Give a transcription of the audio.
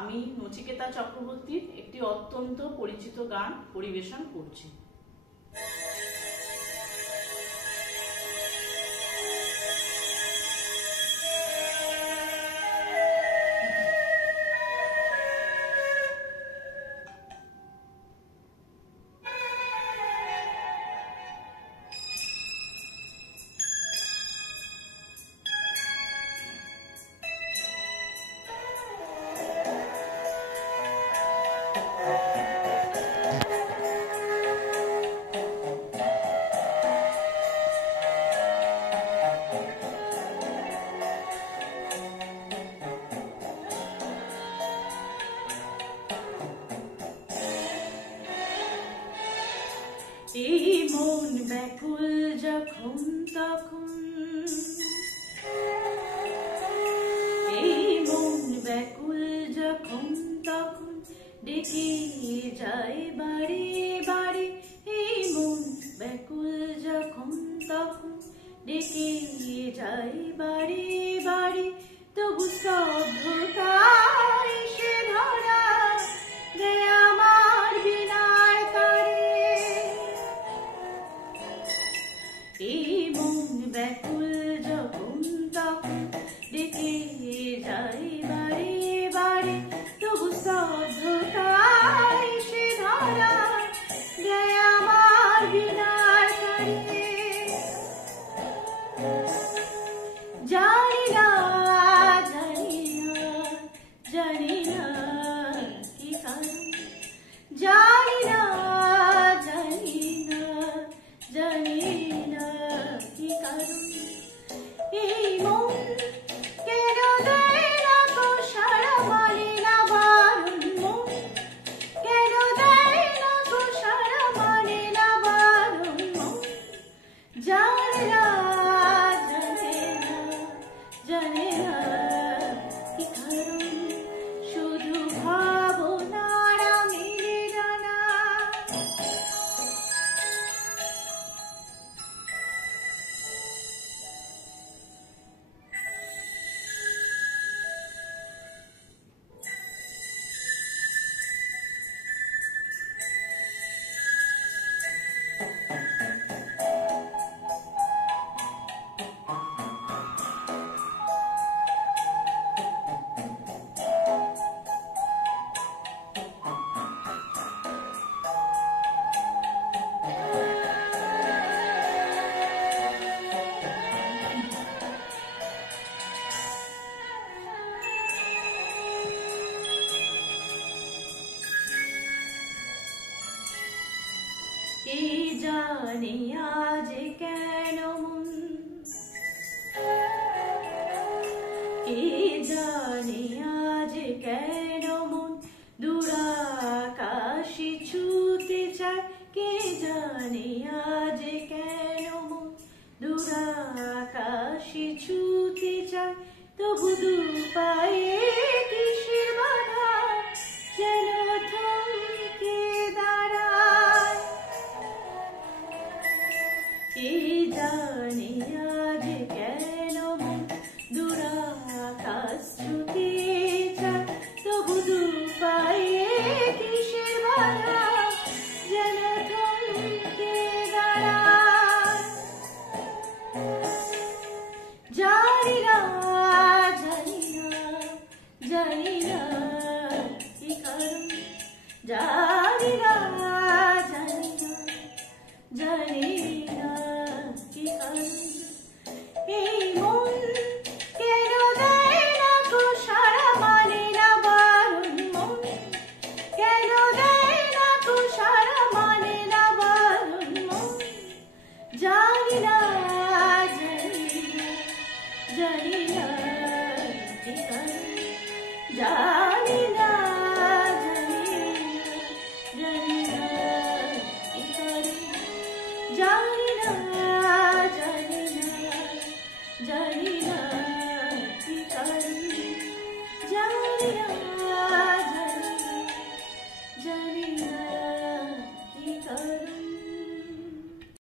আমি নচিকেতা চক্রবর্তীর একটি অত্যন্ত পরিচিত গান পরিবেশন করছি। এই মন ব্যাকুল যখন তখন, এই মন ব্যাকুল যখন তখন ডেকে যায় বাড়ি বাড়ি। এই মন ব্যাকুল যখন তখন ডেকে যায় বাড়ি বাড়ি। তবু স্তব্ধতায় সে ধরা দেয় আমার বিনার তারে। এই মন ব্যাকুল যখন তখন ডেকে যায় বাড়ি বাড়ি। তবু স্তব্ধতায় সে ধরা দেয় আমার বিনার তারে। জানি না জানি না জানি না কি কারণ, জানি না জানি না জানি না কি কারণ। এই মন কেন দেয় না গো সাড়া, মানে না বারণ মন কেন দেয় না গো সাড়া, মানে না বারণ মন। জানে না জানে না জানে না কি কারণ, শুধু ভাবনার মেরে জানা। কে জানে আজ কেন মন, কে জানে আজ কেন মন দূরাকাশে ছুতে চায়। কে জানে আজ কেন মন দূরাকাশে ছুতে চায়। তবু দু পায়ে কিসের বাধা যেন থমকে দাঁড়ায়। কে জানে আজ কেন মন দূরাকাশ ছুতে চায়। তবু দু পায়ে কিসের বাধা যেন থমকে দাঁড়ায়। জানি না জানি না জানি না কি কারণ, জানি না জানি না জানি না কি কারণ। এই মন কেন দেয় না গো সাড়া, মানে না বারণ মন কেন দেয় না গো সাড়া, মানে না বারণ মন। জানি না জানি না জানি না কি কারণ,